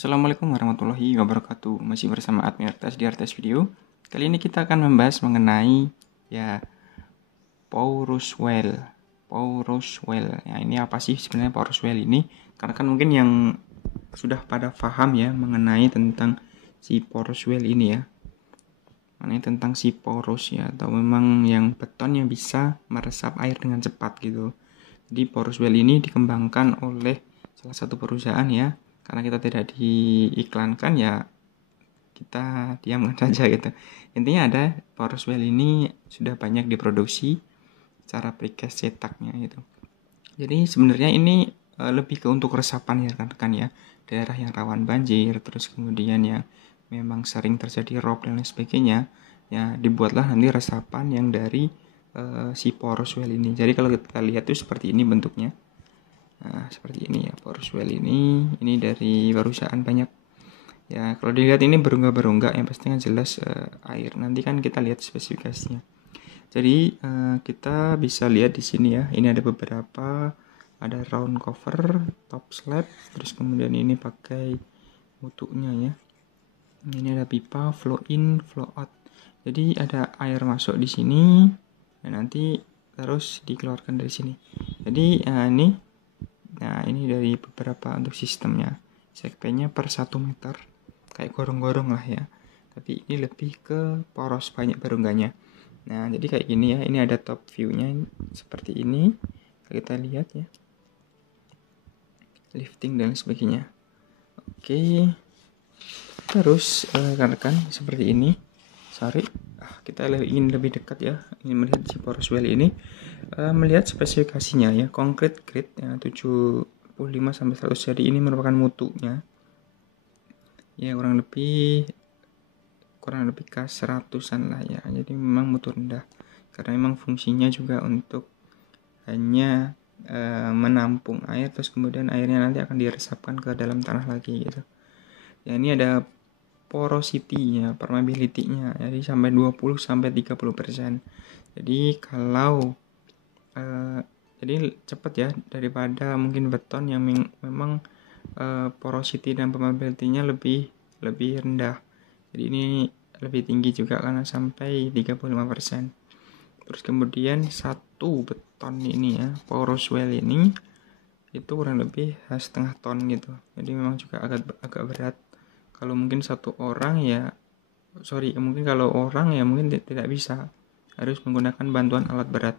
Assalamualaikum warahmatullahi wabarakatuh. Masih bersama admin RTS di RTS Video. Kali ini kita akan membahas mengenai porous well. Porous well. Ya, ini apa sih sebenarnya porous well ini? Karena kan mungkin yang sudah pada paham ya mengenai tentang si porous well ini ya. Mengenai tentang si porous ya, atau memang yang beton yang bisa meresap air dengan cepat gitu. Jadi porous well ini dikembangkan oleh salah satu perusahaan ya. Karena kita tidak diiklankan ya kita diamkan saja gitu. Intinya ada porous well ini sudah banyak diproduksi secara precast cetaknya gitu. Jadi sebenarnya ini lebih ke untuk resapan ya rekan-rekan ya. Daerah yang rawan banjir, terus kemudian yang memang sering terjadi rob dan lain sebagainya, ya dibuatlah nanti resapan yang dari si porous well ini. Jadi kalau kita lihat tuh seperti ini bentuknya. Nah, seperti ini ya, porous well ini dari perusahaan banyak. Ya, kalau dilihat ini berunggah-berunggah yang pastinya jelas air. Nanti kan kita lihat spesifikasinya. Jadi kita bisa lihat di sini ya. Ini ada beberapa, ada round cover, top slab, terus kemudian ini pakai mutunya ya. Ini ada pipa, flow in, flow out. Jadi ada air masuk di sini dan nanti terus dikeluarkan dari sini. Jadi ini dari beberapa untuk sistemnya. Sekpennya per 1 meter. Kayak gorong-gorong lah ya. Tapi ini lebih ke poros, banyak berunggahnya. Nah, jadi kayak gini ya. Ini ada top view-nya seperti ini. Kita lihat ya. Lifting dan sebagainya. Oke. Terus rekan-rekan seperti ini. Kita ingin lebih dekat ya. Ingin melihat si porous well ini. Melihat spesifikasinya ya, concrete grade ya, 75 sampai 100. Jadi ini merupakan mutunya ya, kurang lebih K100-an lah ya. Jadi memang mutu rendah karena memang fungsinya juga untuk hanya menampung air, terus kemudian airnya nanti akan diresapkan ke dalam tanah lagi gitu ya. Ini ada porosity-nya, permeability-nya, jadi sampai 20-30%. Jadi kalau jadi cepat ya daripada mungkin beton yang memang porosity dan permeability-nya lebih rendah. Jadi ini lebih tinggi juga karena sampai 35%. Terus kemudian satu beton ini ya, porous well ini itu kurang lebih setengah ton gitu. Jadi memang juga agak berat. Kalau mungkin mungkin kalau orang ya mungkin tidak bisa, harus menggunakan bantuan alat berat.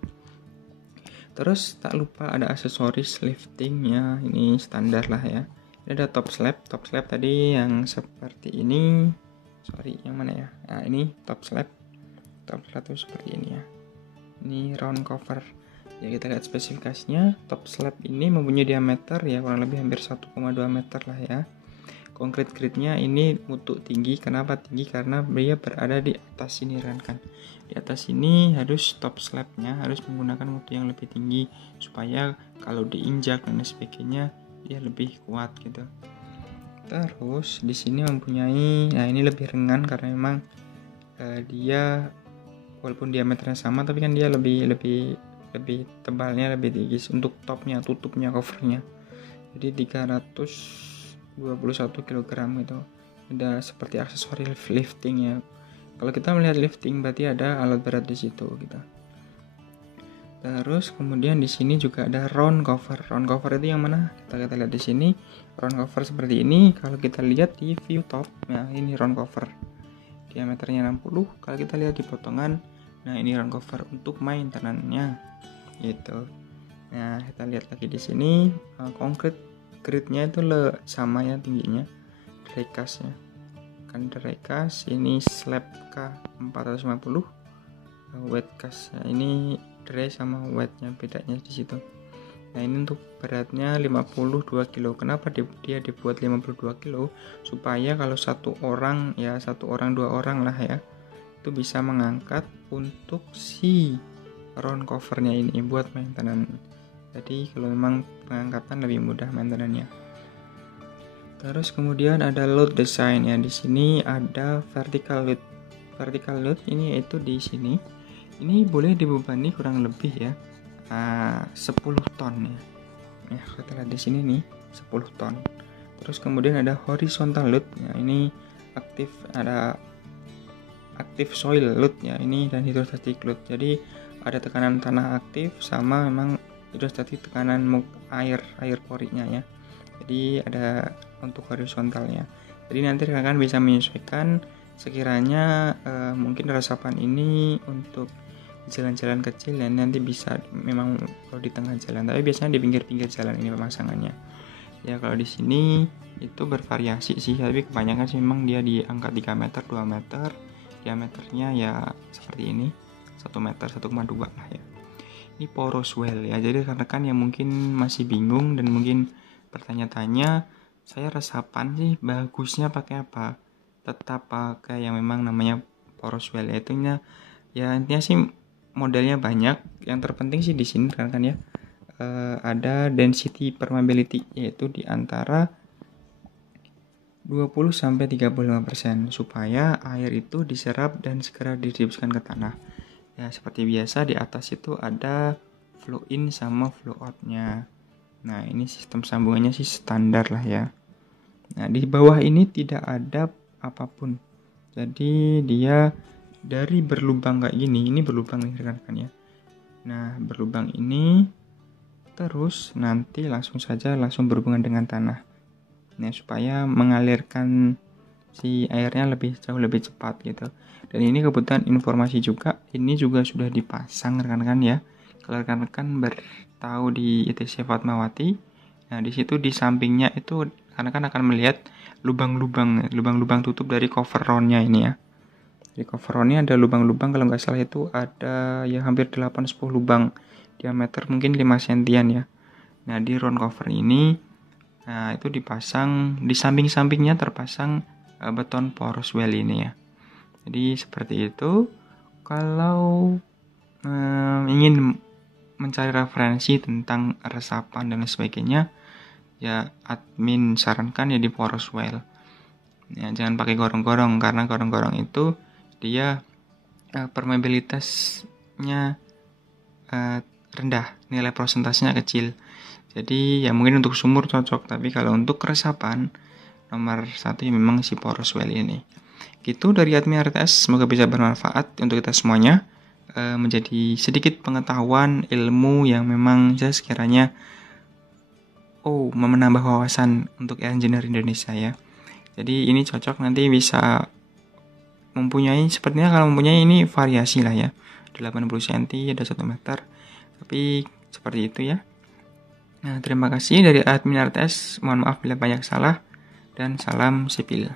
Terus tak lupa ada aksesoris liftingnya, ini standar lah ya. Ini ada top slab tadi yang seperti ini. Yang mana ya? Nah, ini top slab itu seperti ini ya. Ini round cover. Ya, kita lihat spesifikasinya. Top slab ini mempunyai diameter ya kurang lebih hampir 1,2 meter lah ya. Concrete grade-nya ini mutu tinggi. Kenapa tinggi? Karena dia berada di atas sini kan. Di atas sini harus top slab-nya harus menggunakan mutu yang lebih tinggi supaya kalau diinjak dan sebagainya dia lebih kuat gitu. Terus di sini mempunyai, nah ini lebih ringan karena memang dia walaupun diameternya sama tapi kan dia lebih tebalnya, lebih tinggi untuk topnya, tutupnya, covernya. Jadi 321 kg gitu. Ada seperti aksesoris lifting ya. Kalau kita melihat lifting berarti ada alat berat di situ gitu. Terus kemudian di sini juga ada round cover. Round cover itu yang mana? Kita lihat di sini. Round cover seperti ini. Kalau kita lihat di view top, nah ini round cover. Diameternya 60. Kalau kita lihat di potongan, nah ini round cover untuk maintenance-nya gitu. Nah, kita lihat lagi di sini concrete grade-nya itu sama ya tingginya. Dry cast-nya. Kan dry cast ini slab K450. Wet cast. Nah, ini dry sama wetnya bedanya di situ. Nah, ini untuk beratnya 52 kilo. Kenapa dia dibuat 52 kilo? Supaya kalau satu orang, dua orang lah ya, itu bisa mengangkat untuk si round covernya ini buat maintenance. Jadi kalau memang pengangkatan lebih mudah maintenance-nya. Terus kemudian ada load design ya. Di sini ada vertical load. Vertical load ini yaitu di sini. Ini boleh dibebani kurang lebih ya 10 ton ya. Ya, kita lihat di sini nih 10 ton. Terus kemudian ada horizontal load. Nah, ini ada aktif soil load ya ini, dan hidrostatic load. Jadi ada tekanan tanah aktif sama memang hidrostatik tekanan air porinya ya. Jadi ada untuk horizontalnya. Jadi nanti rekan bisa menyesuaikan sekiranya mungkin resapan ini untuk jalan-jalan kecil dan nanti bisa memang kalau di tengah jalan, tapi biasanya di pinggir-pinggir jalan ini pemasangannya. Ya kalau di sini itu bervariasi sih, tapi kebanyakan sih memang dia di angka 3 meter, 2 meter, diameternya ya seperti ini, 1 meter, 1,2 lah ya. Ini porous well ya, jadi rekan-rekan yang mungkin masih bingung dan mungkin bertanya-tanya, saya resapan sih bagusnya pakai apa? Tetap pakai yang memang namanya porous well, yaitu ya intinya sih modelnya banyak. Yang terpenting sih di sini rekan-rekan ya, ada density permeability, yaitu di antara 20-35% supaya air itu diserap dan segera didistribusikan ke tanah. Ya seperti biasa di atas itu ada flow in sama flow out-nya. Nah ini sistem sambungannya sih standar lah ya. Nah di bawah ini tidak ada apapun. Jadi dia dari berlubang kayak gini, ini berlubang nih rekan-rekan ya. Nah berlubang ini terus nanti langsung berhubungan dengan tanah. Nah, supaya mengalirkan si airnya jauh lebih cepat gitu. Dan ini kebetulan informasi juga, ini juga sudah dipasang rekan-rekan ya. Kalau rekan-rekan bertahu di ITC Fatmawati, nah di situ di sampingnya itu rekan-rekan akan melihat lubang-lubang tutup dari cover roundnya ini ya. Di cover roundnya ada lubang-lubang, kalau nggak salah itu ada ya hampir 8-10 lubang, diameter mungkin 5 sentian ya. Nah di round cover ini, nah itu dipasang di samping-sampingnya terpasang beton porous well ini ya. Jadi seperti itu. Kalau ingin mencari referensi tentang resapan dan sebagainya, ya admin sarankan ya di porous well. Ya, jangan pakai gorong-gorong, karena gorong-gorong itu dia permeabilitasnya rendah, nilai prosentasenya kecil. Jadi ya mungkin untuk sumur cocok, tapi kalau untuk resapan nomor 1 ya memang si porous well ini. Gitu dari admin RTS, semoga bisa bermanfaat untuk kita semuanya, menjadi sedikit pengetahuan ilmu yang memang saya sekiranya menambah wawasan untuk engineer Indonesia ya. Jadi ini cocok, nanti bisa mempunyai, sepertinya kalau mempunyai ini variasi lah ya, 80 cm, ada 1 meter, tapi seperti itu ya. Nah, terima kasih dari admin RTS. Mohon maaf bila banyak salah, dan salam sipil.